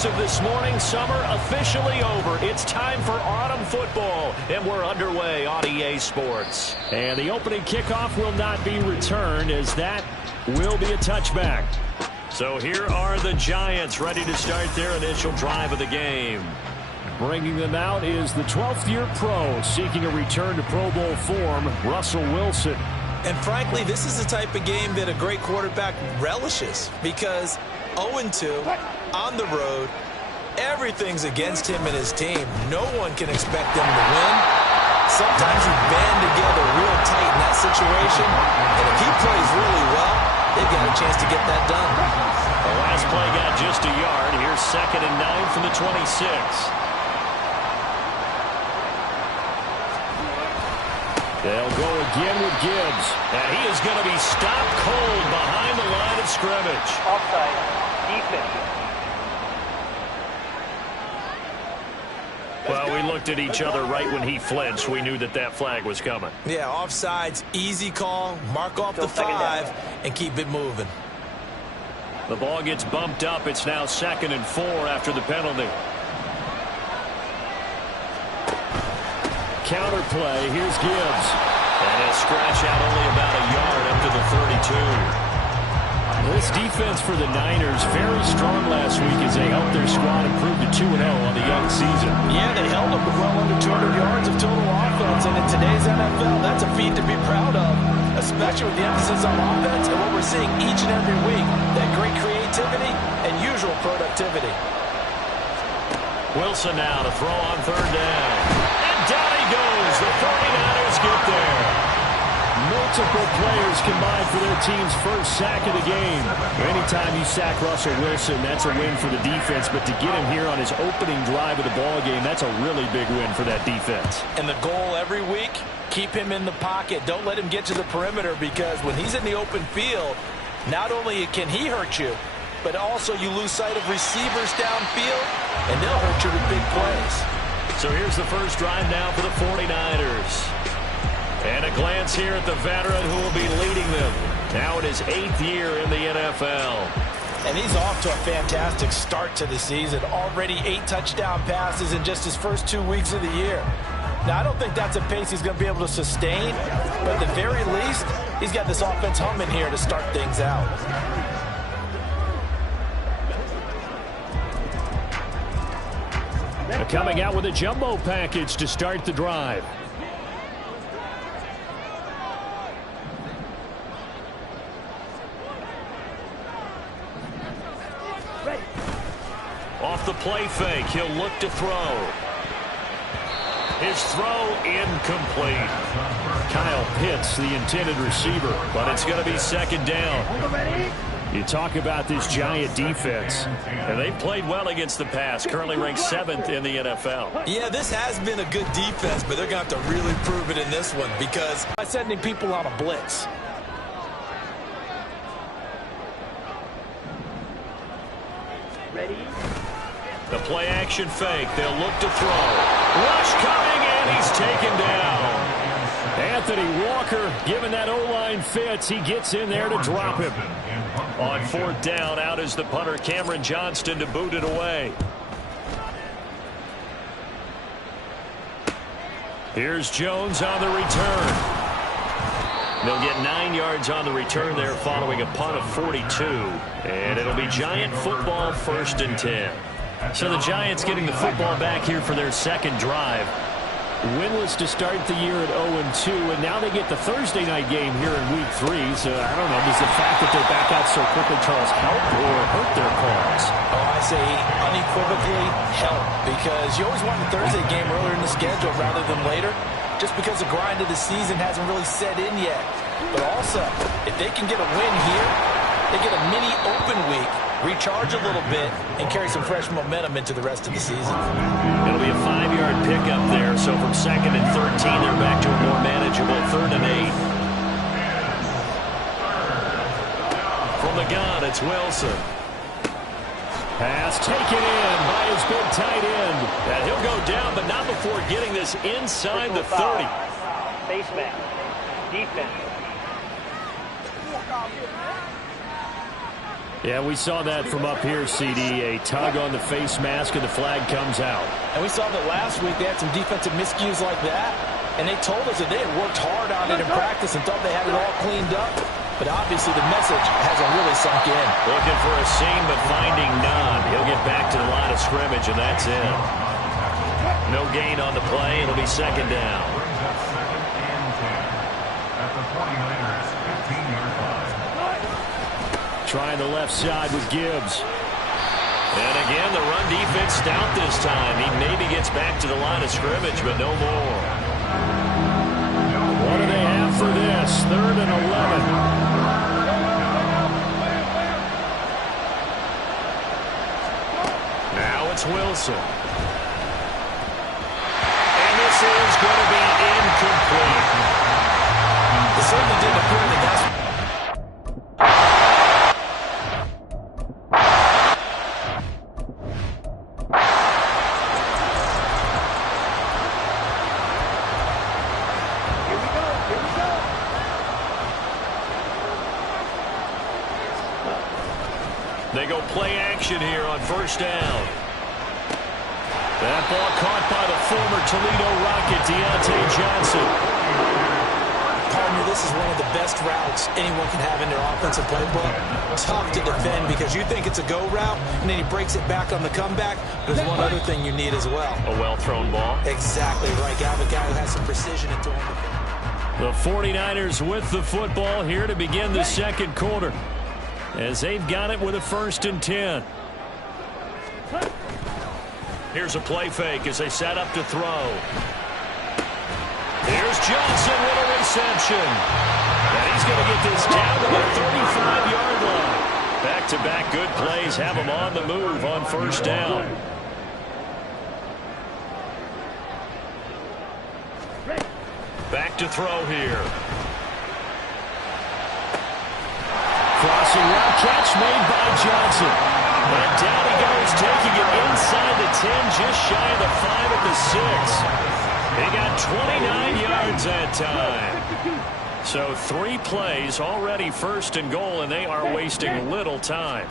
As of this morning, summer officially over. It's time for autumn football, and we're underway on EA Sports. And the opening kickoff will not be returned, as that will be a touchback. So here are the Giants ready to start their initial drive of the game. Bringing them out is the 12th-year pro seeking a return to Pro Bowl form, Russell Wilson. And frankly, this is the type of game that a great quarterback relishes, because 0-2 on the road, everything's against him and his team. No one can expect them to win. Sometimes you band together real tight in that situation, and if he plays really well, they've got a chance to get that done. The last play got just a yard. Here's 2nd and 9 from the 26. They'll go again with Gibbs. And he is going to be stopped cold behind the line of scrimmage. Offside. Defense. Well, we looked at each other right when he flinched. We knew that that flag was coming. Yeah, offsides, easy call. Mark off the 5 and keep it moving. The ball gets bumped up. It's now 2nd and 4 after the penalty. Counter play. Here's Gibbs. And a scratch out only about a yard up to the 32. This defense for the Niners very strong last week as they helped their squad improve to 2-0 on the young season. Yeah, they held them to well under 200 yards of total offense, and in today's NFL, that's a feat to be proud of, especially with the emphasis on offense and what we're seeing each and every week, that great creativity and usual productivity. Wilson now to throw on 3rd down. And down he goes. The 49ers get there. Multiple players combined for their team's first sack of the game. Anytime you sack Russell Wilson, that's a win for the defense. But to get him here on his opening drive of the ball game, that's a really big win for that defense. And the goal every week, keep him in the pocket. Don't let him get to the perimeter, because when he's in the open field, not only can he hurt you, but also you lose sight of receivers downfield, and they'll hurt you with big plays. So here's the first drive now for the 49ers. And a glance here at the veteran who will be leading them. Now in his 8th year in the NFL. And he's off to a fantastic start to the season. Already 8 touchdown passes in just his first 2 weeks of the year. Now, I don't think that's a pace he's going to be able to sustain, but at the very least, he's got this offense humming here to start things out. Coming out with a jumbo package to start the drive. Off the play fake, he'll look to throw. His throw incomplete. Kyle Pitts, the intended receiver. But it's going to be 2nd down. You talk about this Giant defense. And they've played well against the pass, currently ranked 7th in the NFL. Yeah, this has been a good defense, but they're going to have to really prove it in this one, because by sending people on a blitz. Ready? The play action fake. They'll look to throw. Rush coming, and he's taken down. Anthony Walker, given that O-line fits, he gets in there to drop him. On 4th down, out is the punter, Cameron Johnston, to boot it away. Here's Jones on the return. They'll get 9 yards on the return there following a punt of 42. And it'll be Giant football, 1st and 10. So the Giants getting the football back here for their 2nd drive. Winless to start the year at 0-2, and now they get the Thursday night game here in Week 3. So, I don't know, does the fact that they're back out so quickly, Charles, help or hurt their cause? Oh, I say unequivocally help, because you always want the Thursday game earlier in the schedule rather than later, just because the grind of the season hasn't really set in yet. But also, if they can get a win here, they get a mini open week, recharge a little bit, and carry some fresh momentum into the rest of the season. It'll be a 5-yard pickup there, so from 2nd and 13, they're back to a more manageable 3rd and 8. From the gun, it's Wilson. Pass taken in by his big tight end. And he'll go down, but not before getting this inside the 30. Face man. Defense. Yeah, we saw that from up here, CD. A tug on the face mask, and the flag comes out. And we saw that last week they had some defensive miscues like that, and they told us that they had worked hard on it in practice and thought they had it all cleaned up. But obviously the message hasn't really sunk in. Looking for a seam, but finding none. He'll get back to the line of scrimmage, and that's it. No gain on the play. It'll be second down. Trying the left side with Gibbs. And again, the run defense stout this time. He maybe gets back to the line of scrimmage, but no more. What do they have for this? 3rd and 11. Now it's Wilson. And this is going to be incomplete. It certainly didn't appear that that's... They go play action here on first down. That ball caught by the former Toledo Rocket, Deontay Johnson. Partner, this is one of the best routes anyone can have in their offensive playbook. Tough to defend because you think it's a go route, and then he breaks it back on the comeback. There's one other thing you need as well. A well-thrown ball. Exactly right. You have a guy who has some precision into him. The 49ers with the football here to begin the second quarter, as they've got it with a 1st and 10. Here's a play fake as they set up to throw. Here's Johnson with a reception. And he's going to get this down to the 35-yard line. Back-to-back good plays have him on the move on first down. Back to throw here. Crossing route catch made by Johnson. And down he goes, taking it inside the 10, just shy of the 5 at the 6. He got 29 yards that time. So 3 plays, already 1st and goal, and they are wasting little time.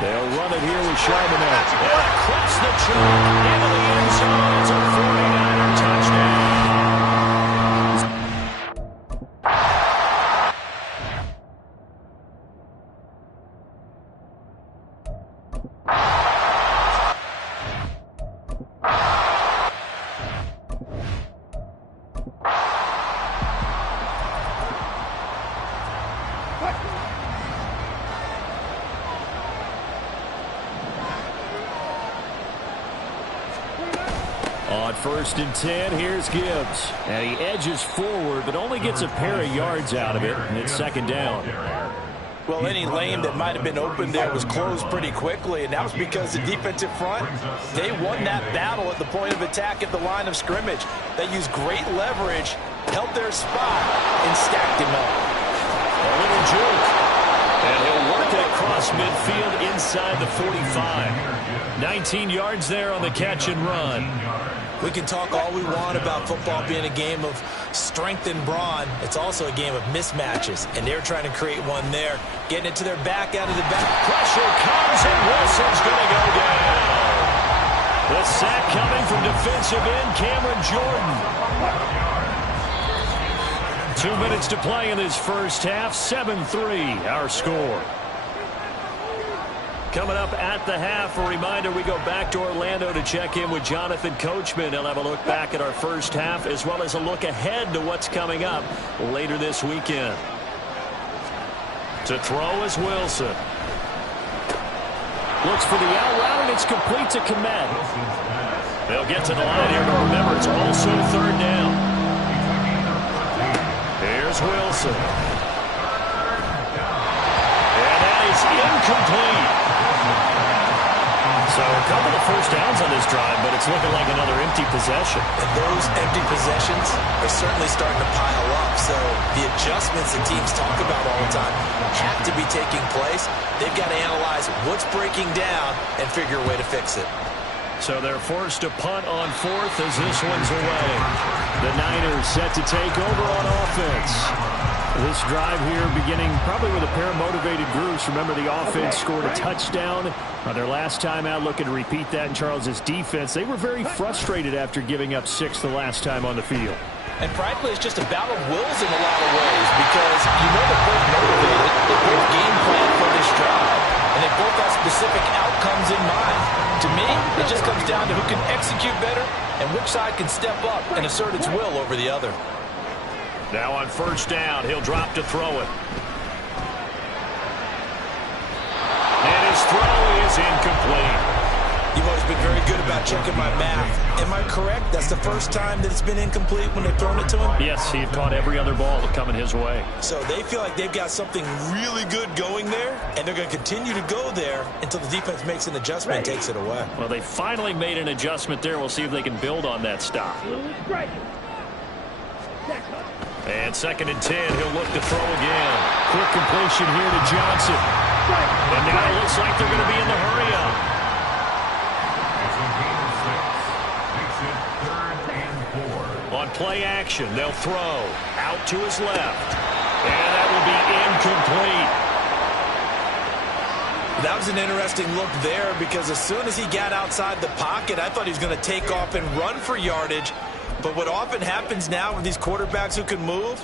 They'll run it here with Charbonnet. And across the chalk into the end zone. It's a 49er touchdown. On 1st and 10, here's Gibbs. And he edges forward, but only gets a pair of yards out of it, and it's second down. Well, any lane that might have been open there was closed pretty quickly, and that was because the defensive front, they won that battle at the point of attack at the line of scrimmage. They used great leverage, held their spot, and stacked him up. A little juke. And he'll work it across midfield inside the 45. 19 yards there on the catch and run. We can talk all we want about football being a game of strength and brawn. It's also a game of mismatches, and they're trying to create one there. Getting it to their back out of the back. Pressure comes, and Wilson's going to go down. The sack coming from defensive end Cameron Jordan. 2 minutes to play in this first half. 7-3 our score. Coming up at the half, a reminder, we go back to Orlando to check in with Jonathan Coachman. He'll have a look back at our first half as well as a look ahead to what's coming up later this weekend. To throw is Wilson. Looks for the out route, and it's complete to Komet. They'll get to the line here, but remember, it's also 3rd down. Here's Wilson. And that is incomplete. So a couple of first downs on this drive, but it's looking like another empty possession. And those empty possessions are certainly starting to pile up. So the adjustments that teams talk about all the time have to be taking place. They've got to analyze what's breaking down and figure a way to fix it. So they're forced to punt on 4th as this one's away. The Niners set to take over on offense. This drive here beginning probably with a pair of motivated groups. Remember, the offense scored a touchdown on their last time out, looking to repeat that in Charles's defense. They were very frustrated after giving up 6 the last time on the field. And frankly, it's just a battle of wills in a lot of ways because you know they're both motivated. They both game plan for this drive, and they both have specific outcomes in mind. To me, it just comes down to who can execute better and which side can step up and assert its will over the other. Now on first down, he'll drop to throw it. And his throw is incomplete. You've always been very good about checking my math. Am I correct? That's the first time that it's been incomplete when they've thrown it to him? Yes, he had caught every other ball coming his way. So they feel like they've got something really good going there, and they're going to continue to go there until the defense makes an adjustment and takes it away. Well, they finally made an adjustment there. We'll see if they can build on that stop. And 2nd and 10, he'll look to throw again. Quick completion here to Johnson. And now it looks like they're going to be in the hurry-up. On play action, they'll throw out to his left. And that will be incomplete. That was an interesting look there because as soon as he got outside the pocket, I thought he was going to take off and run for yardage. But what often happens now with these quarterbacks who can move,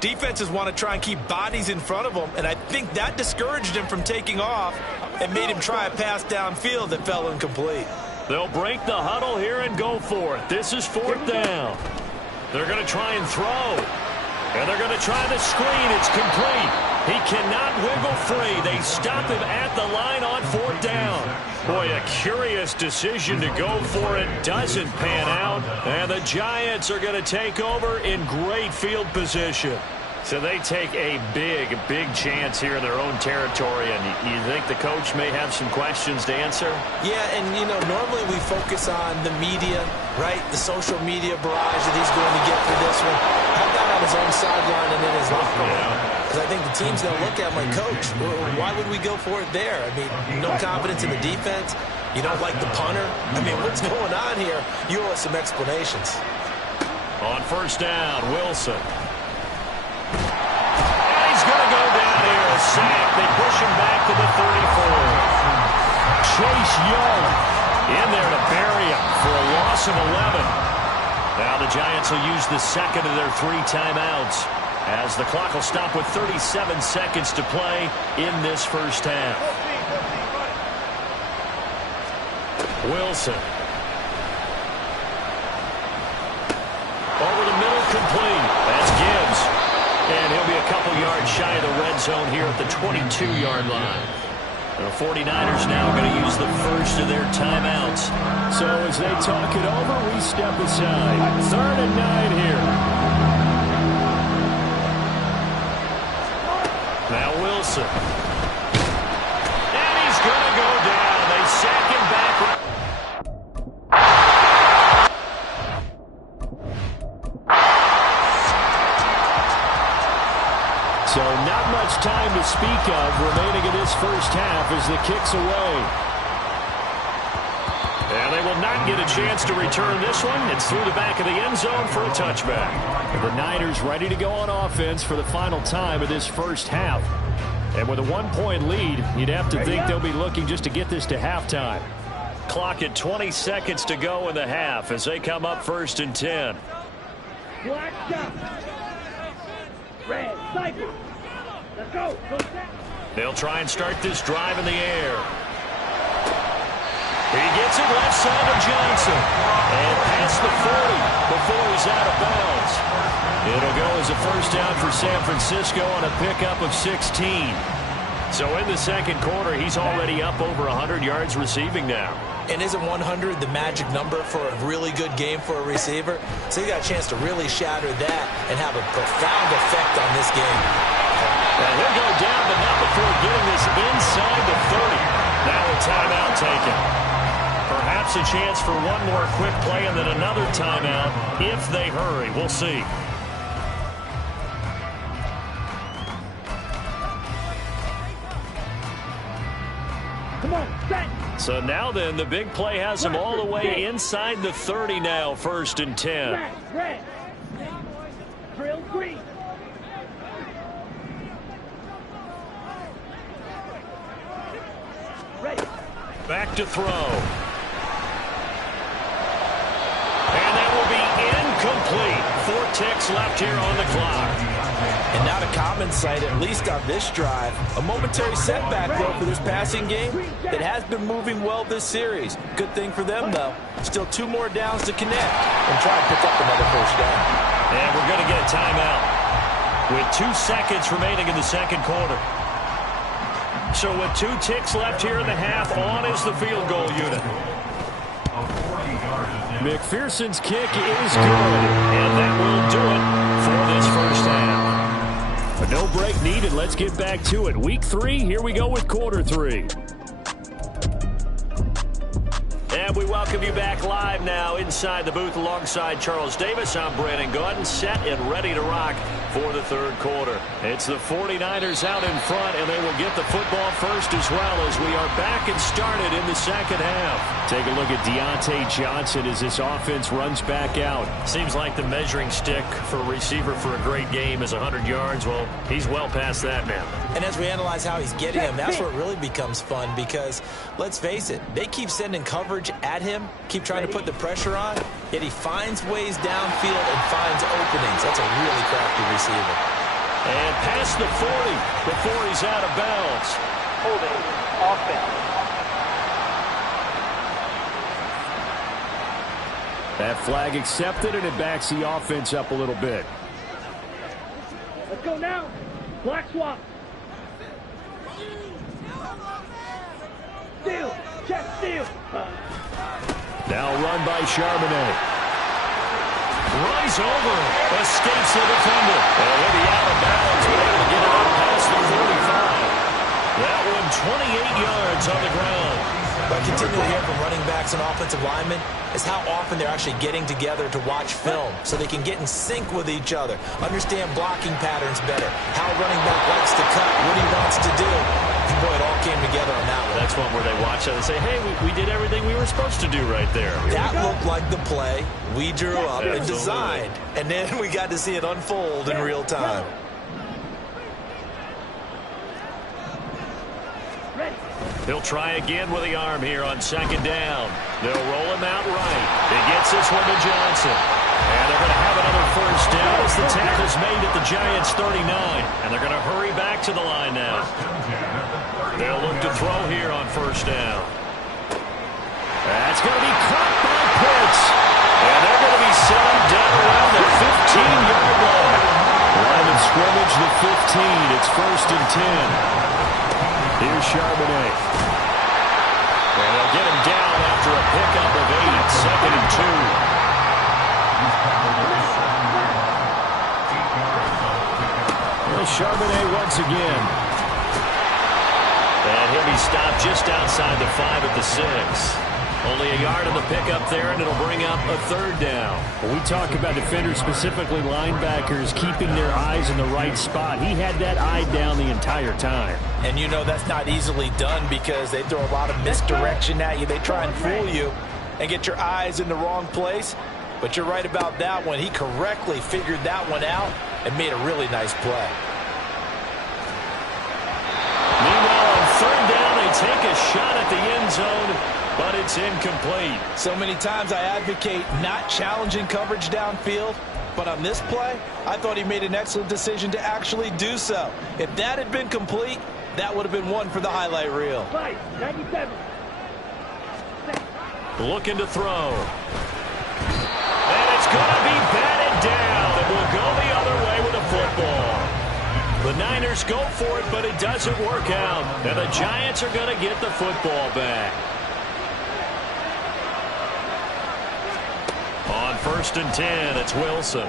defenses want to try and keep bodies in front of them, and I think that discouraged him from taking off and made him try a pass downfield that fell incomplete. They'll break the huddle here and go for it. This is 4th down. They're going to try and throw. And they're going to try the screen. It's complete. He cannot wiggle free. They stop him at the line on 4th down. Boy, a curious decision to go for it. Doesn't pan out. And the Giants are going to take over in great field position. So they take a big, big chance here in their own territory. And you think the coach may have some questions to answer? Yeah, and, you know, normally we focus on the media, right? The social media barrage that he's going to get for this one. How about on his own sideline and in his locker room? Because I think the team's going to look at him like, Coach, why would we go for it there? I mean, no confidence in the defense. You don't like the punter. I mean, what's going on here? You owe us some explanations. On first down, Wilson. Going to go down here, a sack. They push him back to the 34. Chase Young in there to bury him for a loss of 11. Now the Giants will use the second of their 3 timeouts as the clock will stop with 37 seconds to play in this first half. Wilson. Over the middle, complete. That's Gibbs. And he'll be a couple yards shy of the red zone here at the 22-yard line. The 49ers now going to use the first of their timeouts. So as they talk it over, we step aside. 3rd and 9 here. Now Wilson. And he's going to go down. They sack him back. So not much time to speak of remaining in this first half as the kick's away. And they will not get a chance to return this one. It's through the back of the end zone for a touchback. The Niners ready to go on offense for the final time of this first half. And with a 1-point lead, you'd have to think they'll be looking just to get this to halftime. Clock at 20 seconds to go in the half as they come up 1st and 10. Black down. Red, cycle. Let's go. They'll try and start this drive in the air. He gets it left side of Johnson. And past the 40 before he's out of bounds. It'll go as a first down for San Francisco on a pickup of 16. So in the second quarter, he's already up over 100 yards receiving now. And isn't 100 the magic number for a really good game for a receiver? So you got a chance to really shatter that and have a profound effect on this game. And he'll go down, but not before getting this inside the 30. Now a timeout taken. Perhaps a chance for one more quick play and then another timeout if they hurry. We'll see. Come on, set. So now then, the big play has him all the way inside the 30 now, 1st and 10. Red. Drill green. Back to throw. And that will be incomplete. 4 ticks left here on the clock. And not a common sight, at least on this drive. A momentary setback, though, for this passing game that has been moving well this series. Good thing for them, though. Still 2 more downs to connect and try to pick up another first down. And we're going to get a timeout with 2 seconds remaining in the second quarter. So with 2 ticks left here in the half, on is the field goal unit. McPherson's kick is good. And that will do it for this first half. But no break needed. Let's get back to it. Week 3, here we go with quarter 3. And we welcome you back live now inside the booth alongside Charles Davis. I'm Brandon Gaudin, set and ready to rock for the third quarter. It's the 49ers out in front, and they will get the football first as well as we are back and started in the second half. Take a look at Deontay Johnson as this offense runs back out. Seems like the measuring stick for a receiver for a great game is 100 yards. Well, he's well past that now. And as we analyze how he's getting them, that's where it really becomes fun because, let's face it, they keep sending coverage at him, keep trying to put the pressure on, yet he finds ways downfield and finds openings. That's a really crafty receiver. And past the 40 before he's out of bounds. Holding offense. That flag accepted, and it backs the offense up a little bit. Let's go now. Black swap. Steal. Check steal. Now run by Charbonnet. Runs over him. Escapes the defender. And he'll be out of bounds. We're able to get it up past the 45. That one 28 yards on the ground. What I continually hear from running backs and offensive linemen is how often they're actually getting together to watch film so they can get in sync with each other, understand blocking patterns better, how a running back likes to cut, what he wants to do. And boy, it all came together on that one. That's one where they watch it and say, hey, we did everything we were supposed to do right there. That looked like the play we drew up and designed, and then we got to see it unfold in real time. He'll try again with the arm here on second down. They'll roll him out right. He gets this one to Johnson. And they're going to have another first down as the tackle's made at the Giants' 39. And they're going to hurry back to the line now. They'll look to throw here on first down. That's going to be caught by Pitts. And they're going to be set up down around the 15-yard line. Line of scrimmage, the 15. It's first and 10. Here's Charbonnet. And they'll get him down after a pickup of 8. Second and 2. Well, Charbonnet once again. And he'll be stopped just outside the 5 at the 6. Only a yard on the pickup there, and it'll bring up a third down. When we talk about defenders, specifically linebackers, keeping their eyes in the right spot, he had that eye down the entire time. And you know that's not easily done because they throw a lot of misdirection at you. They try and fool you and get your eyes in the wrong place. But you're right about that one. He correctly figured that one out and made a really nice play. Meanwhile, on third down, they take a shot at the end zone, but it's incomplete. So many times I advocate not challenging coverage downfield, but on this play, I thought he made an excellent decision to actually do so. If that had been complete, that would have been one for the highlight reel. 97. Looking to throw. And it's going to be batted down, and we'll go the other way with the football. The Niners go for it, but it doesn't work out. And the Giants are going to get the football back. On first and 10, it's Wilson.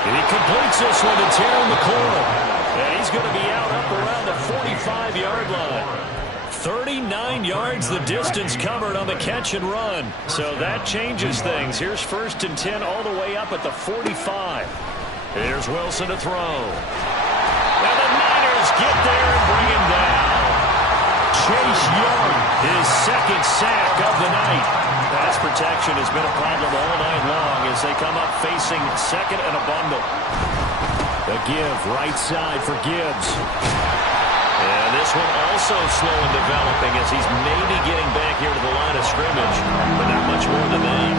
And he completes this one to Terry McLaurin. And he's going to be out up around the 45-yard line. 39 yards the distance covered on the catch and run. So that changes things. Here's first and 10 all the way up at the 45. Here's Wilson to throw. And the Niners get there and bring him down. Chase Young, his second sack of the night. Pass protection has been a problem all night long as they come up facing second and a bundle. The give, right side for Gibbs. And this one also slow in developing as he's maybe getting back here to the line of scrimmage, but not much more than that.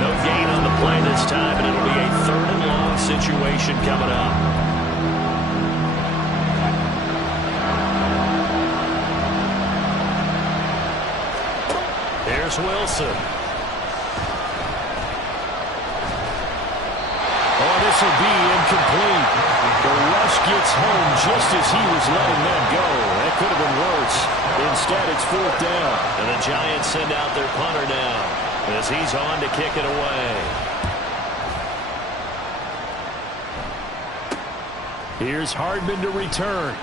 No gain on the play this time, and it'll be a 3rd and long situation coming up. Here's Wilson. Oh, this will be incomplete. The rush gets home just as he was letting that go. That could have been worse. Instead, it's 4th down. And the Giants send out their punter now as he's on to kick it away. Here's Hardman to return.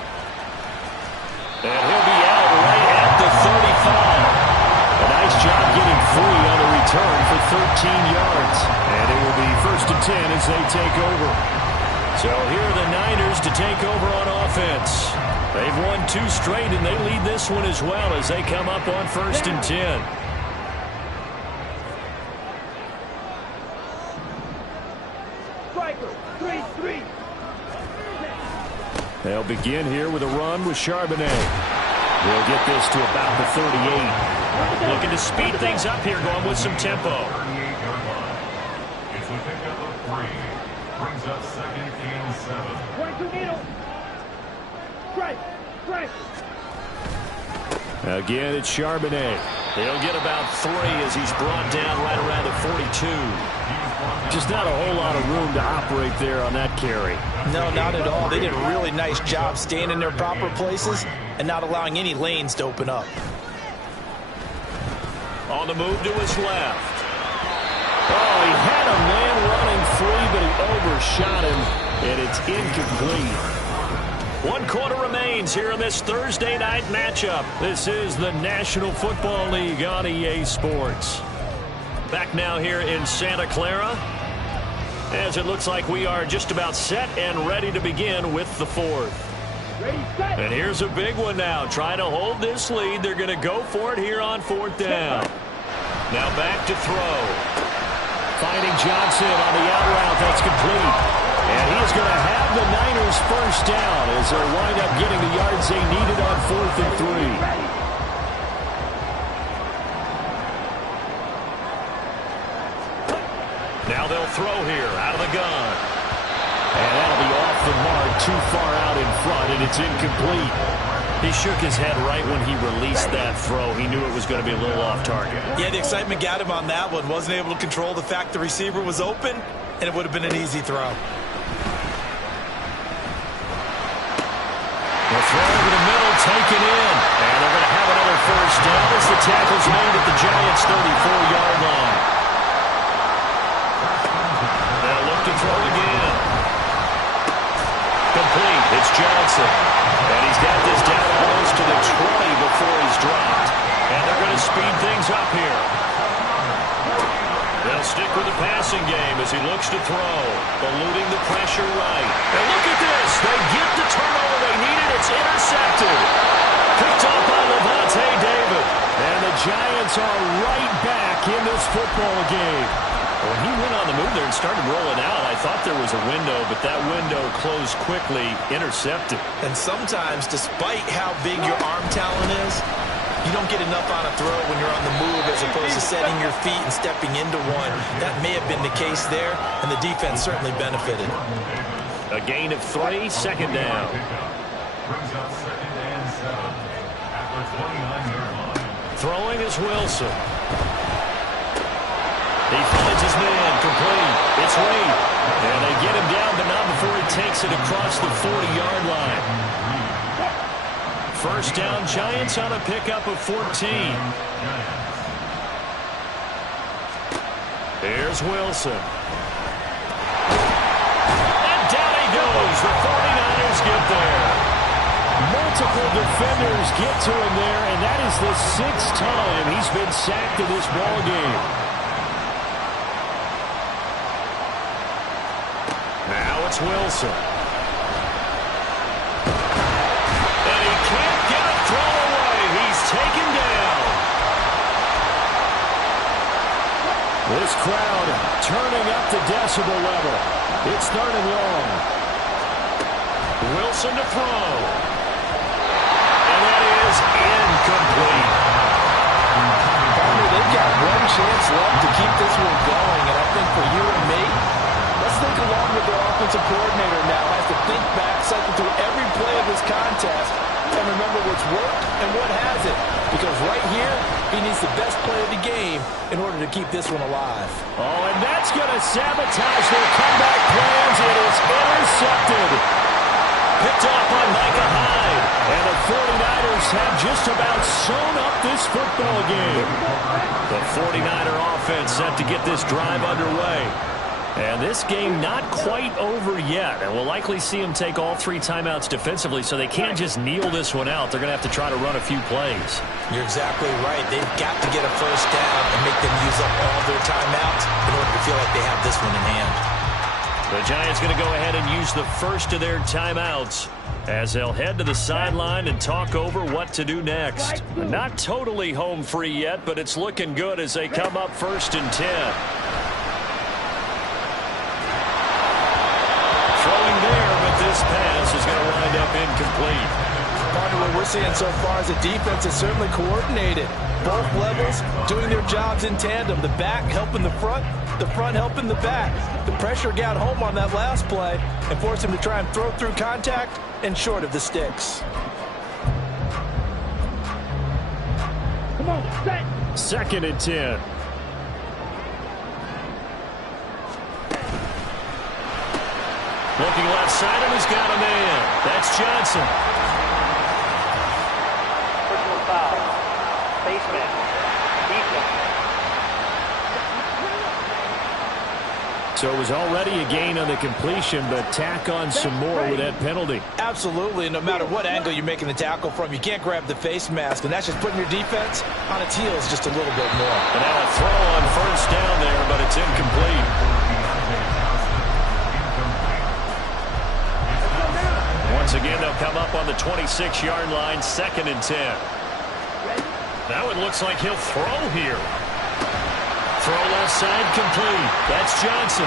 And he'll be out right at the 35. A nice job getting free on the return for 13 yards. And it will be 1st and 10 as they take over. So here are the Niners to take over on offense. They've won 2 straight, and they lead this one as well as they come up on 1st and 10. Striker, 3-3. They'll begin here with a run with Charbonnet. He'll get this to about the 38. Looking to speed things up here, going with some tempo. It's a pickup of 3. Brings up 2nd and 7. 22 needle. Strike, strike. Again, it's Charbonnet. He'll get about 3 as he's brought down right around the 42. Just not a whole lot of room to operate there on that carry. No, not at all. They did a really nice job staying in their proper places and not allowing any lanes to open up. On the move to his left. Oh, he had a man running free, but he overshot him, and it's incomplete. 1 quarter remains here in this Thursday night matchup. This is the National Football League on EA Sports. Back now here in Santa Clara, as it looks like we are just about set and ready to begin with the 4th. Ready, set. And here's a big one now. Trying to hold this lead. They're going to go for it here on 4th down. Now back to throw. Finding Johnson on the out route. That's complete. And he is going to have the Niners 1st down as they'll wind up getting the yards they needed on 4th and 3. Now they'll throw here out of the gun. And that'll be off the mark, too far out in front, and it's incomplete. He shook his head right when he released that throw. He knew it was going to be a little off target. Yeah, the excitement got him on that one. Wasn't able to control the fact the receiver was open, and it would have been an easy throw. The throw over the middle, taken in. And they're going to have another 1st down as the tackle's made at the Giants' 34-yard line. They'll look to throw again. Complete. It's Johnson. And he's got this down almost to the 20 before he's dropped. And they're going to speed things up here. They'll stick with the passing game as he looks to throw. Eluding the pressure right. And look at this. They get the turnover they needed. It's intercepted. Picked off by Levante David. And the Giants are right back in this football game. When he went on the move there and started rolling out, I thought there was a window, but that window closed quickly, intercepted. And sometimes, despite how big your arm talent is, you don't get enough on a throw when you're on the move as opposed to setting your feet and stepping into one. That may have been the case there, and the defense certainly benefited. A gain of 3, 2nd down. Brings up 2nd and 7. At the 29-yard line. Throwing is Wilson. He finds his man, complete. It's Reed. And they get him down, but not before he takes it across the 40-yard line. 1st down, Giants on a pickup of 14. Here's Wilson. And down he goes. The 49ers get there. Multiple defenders get to him there, and that is the 6th time he's been sacked in this ball game. Now it's Wilson. And he can't get a throw away. He's taken down. This crowd turning up the decibel level. It's 3rd and long. Wilson to throw. And that is incomplete. They've got one chance left to keep this one going, and I think for you and me, let's think along with their offensive coordinator now. Has to think back, cycle through every play of this contest, and remember what's worked and what hasn't. Because right here, he needs the best play of the game in order to keep this one alive. Oh, and that's going to sabotage their comeback plans. It is intercepted. Picked off by Micah Hyde. And the 49ers have just about sewn up this football game. The 49er offense set to get this drive underway. And this game not quite over yet. And we'll likely see them take all 3 timeouts defensively, so they can't just kneel this one out. They're going to have to try to run a few plays. You're exactly right. They've got to get a first down and make them use up all their timeouts in order to feel like they have this one in hand. The Giants going to go ahead and use the first of their timeouts as they'll head to the sideline and talk over what to do next. Not totally home free yet, but it's looking good as they come up 1st and 10. Throwing there, but this pass is going to wind up incomplete. Partner, what we're seeing so far is the defense is certainly coordinated. Both levels doing their jobs in tandem. The back helping the front helping the back. The pressure got home on that last play and forced him to try and throw through contact and short of the sticks. Come on, set. 2nd and 10. Looking left side, and he's got a man. That's Johnson. Personal foul. Face mask. Defense. So it was already a gain on the completion, but tack on some more with that penalty. Absolutely. No matter what angle you're making the tackle from, you can't grab the face mask, and that's just putting your defense on its heels just a little bit more. And now a throw on 1st down there, but it's incomplete. Once again, they'll come up on the 26-yard line, 2nd and 10. That one looks like he'll throw here. Throw left side complete. That's Johnson.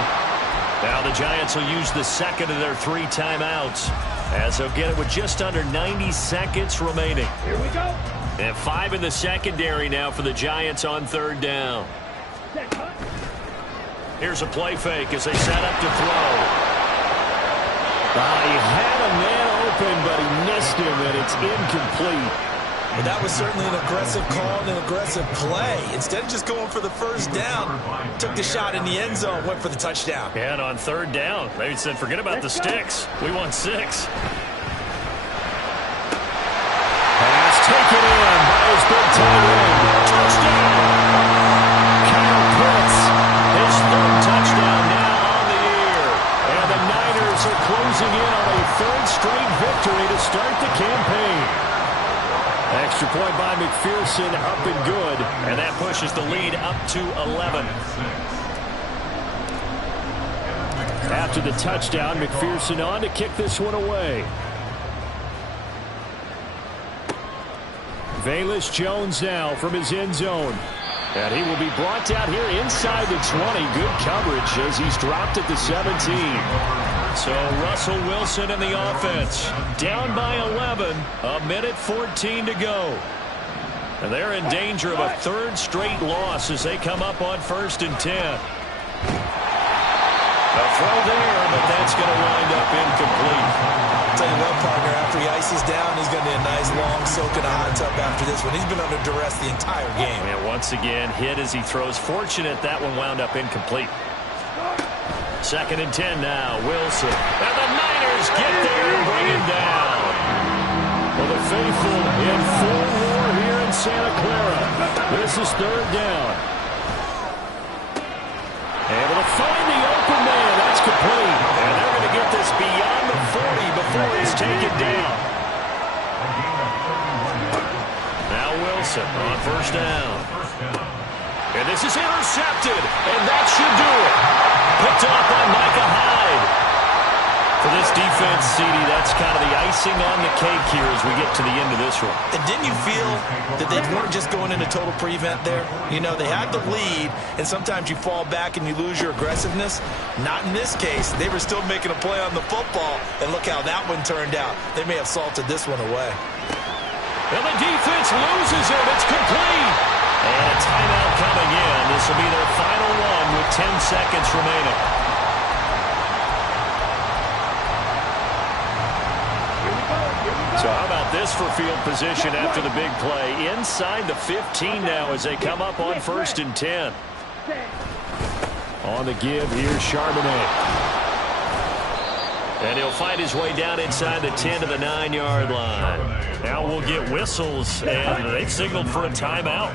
Now the Giants will use the 2nd of their 3 timeouts as they'll get it with just under 90 seconds remaining. Here we go. And 5 in the secondary now for the Giants on 3rd down. Set, cut. Here's a play fake as they set up to throw. He had a man open, but he missed him, and it's incomplete. But that was certainly an aggressive call and an aggressive play. Instead of just going for the first down, took the shot in the end zone, went for the touchdown. And on 3rd down, they said, forget about the sticks. We want 6. Pass taken in by his big tight end. Touchdown! Kyle Pitts, his 3rd touchdown now on the year. And the Niners are closing in on a 3rd straight victory to start the campaign. Extra point by McPherson, up and good. And that pushes the lead up to 11. After the touchdown, McPherson on to kick this one away. Velus Jones now from his end zone. And he will be brought down here inside the 20. Good coverage as he's dropped at the 17. So Russell Wilson in the offense. Down by 11. 1:14 to go. And they're in danger of a 3rd straight loss as they come up on 1st and 10. A throw there, but that's going to wind up incomplete. I'll tell you what, partner, after he ices down, he's going to need a nice long soak in a hot tub after this one. He's been under duress the entire game. And once again, hit as he throws. Fortunate that one wound up incomplete. 2nd and 10 now, Wilson. And the Niners get there and bring him down. Well, the faithful in full war here in Santa Clara. This is 3rd down. Able to find the open man. That's complete. And they're going to get this beyond the 40 before he's taken down. Now Wilson on 1st down. And this is intercepted. And that should do it. Picked off by Micah Hyde. For this defense, CD, that's kind of the icing on the cake here as we get to the end of this one. And didn't you feel that they weren't just going into total prevent there? You know, they had the lead, and sometimes you fall back and you lose your aggressiveness. Not in this case. They were still making a play on the football, and look how that one turned out. They may have salted this one away. And the defense loses it. It's complete. And a timeout coming in. This will be their final one with 10 seconds remaining. So how about this for field position after the big play? Inside the 15 now as they come up on 1st and 10. On the give, here's Charbonnet. And he'll find his way down inside the 10 to the 9-yard line. Now we'll get whistles, and they've signaled for a timeout.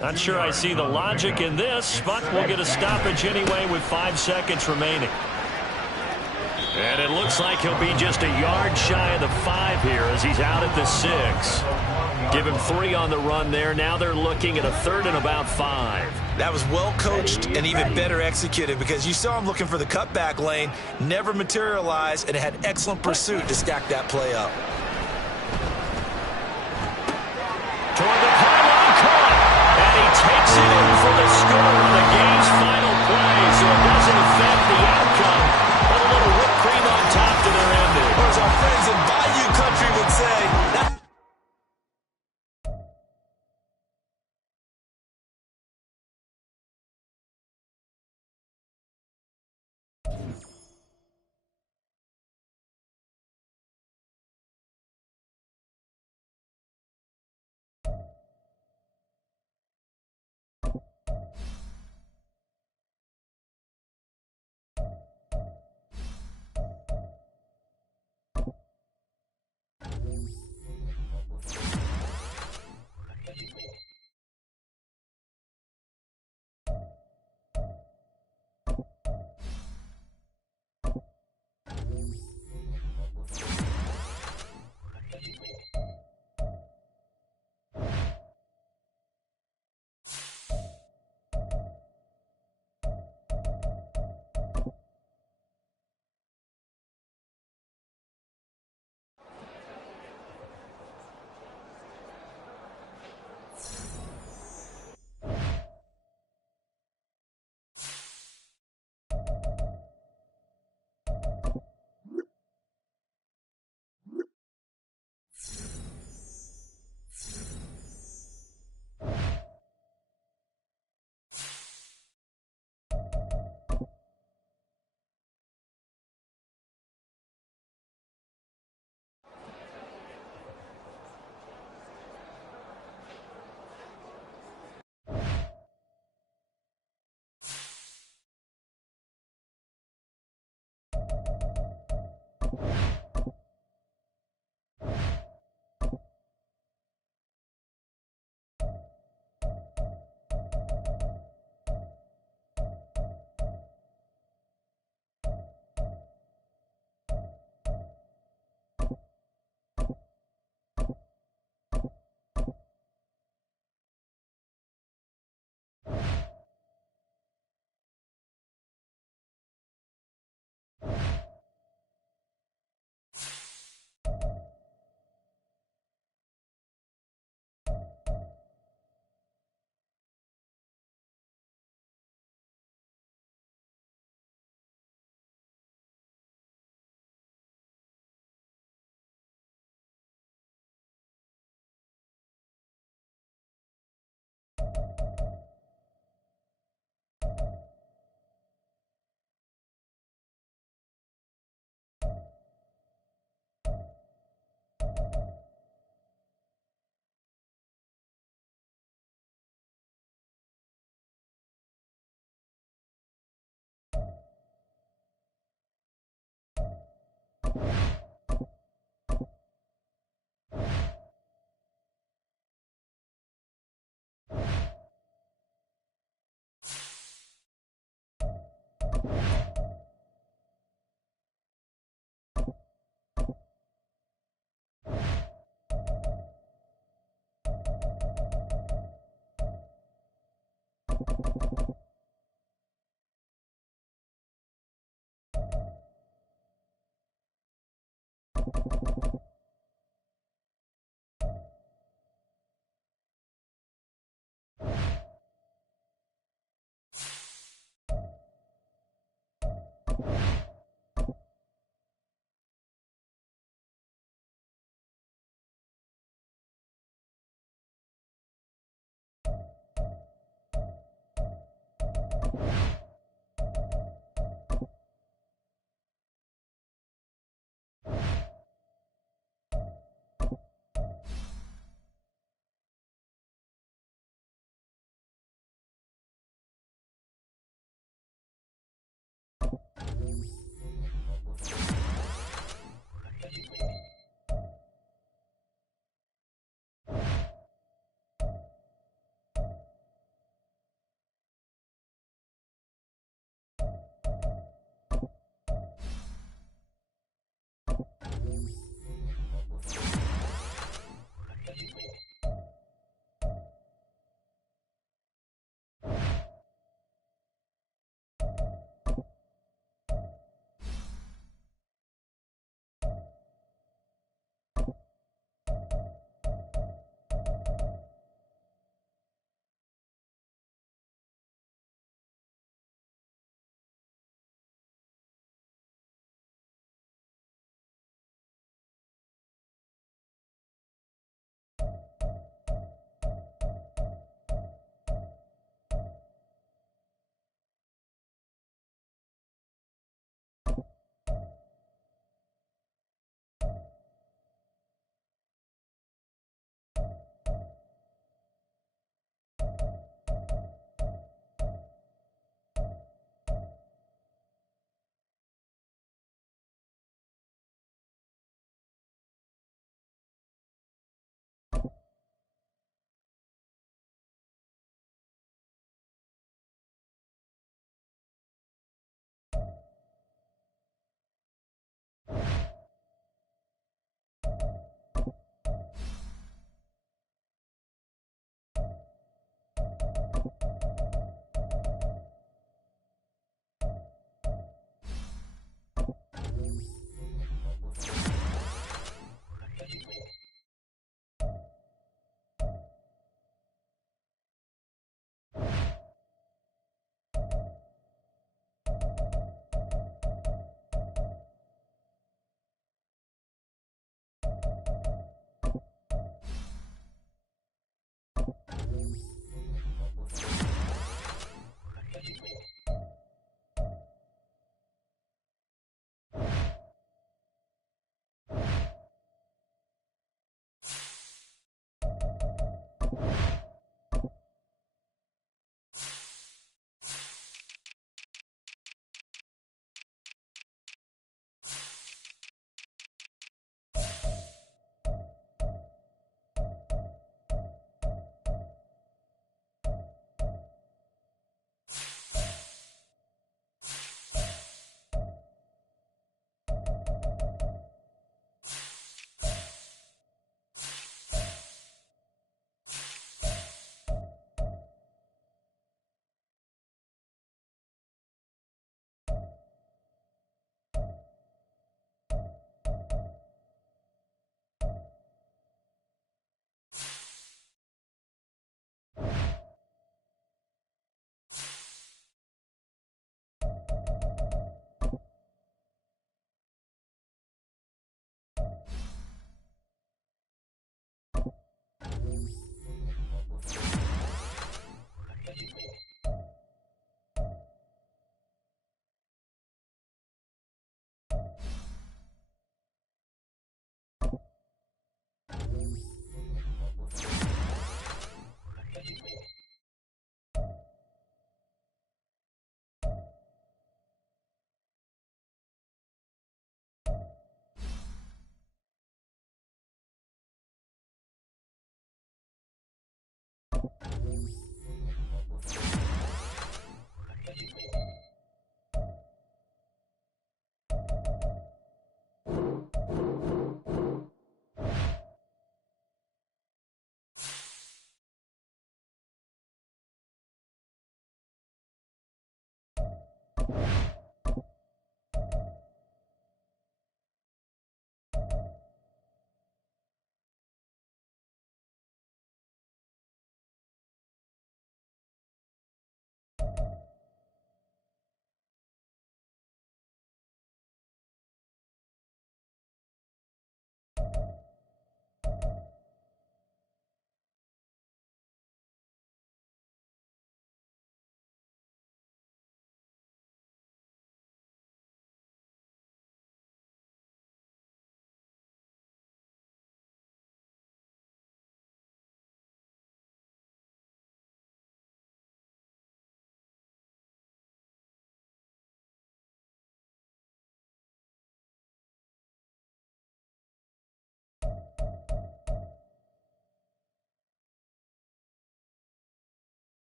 Not sure I see the logic in this, but we'll get a stoppage anyway with 5 seconds remaining. And it looks like he'll be just a yard shy of the 5 here as he's out at the 6. Give him 3 on the run there. Now they're looking at a 3rd and about 5. That was well coached and even better executed because you saw him looking for the cutback lane, never materialized, and had excellent pursuit to stack that play up. Toward the pylon, caught, and he takes it in for the score on the game's final play. So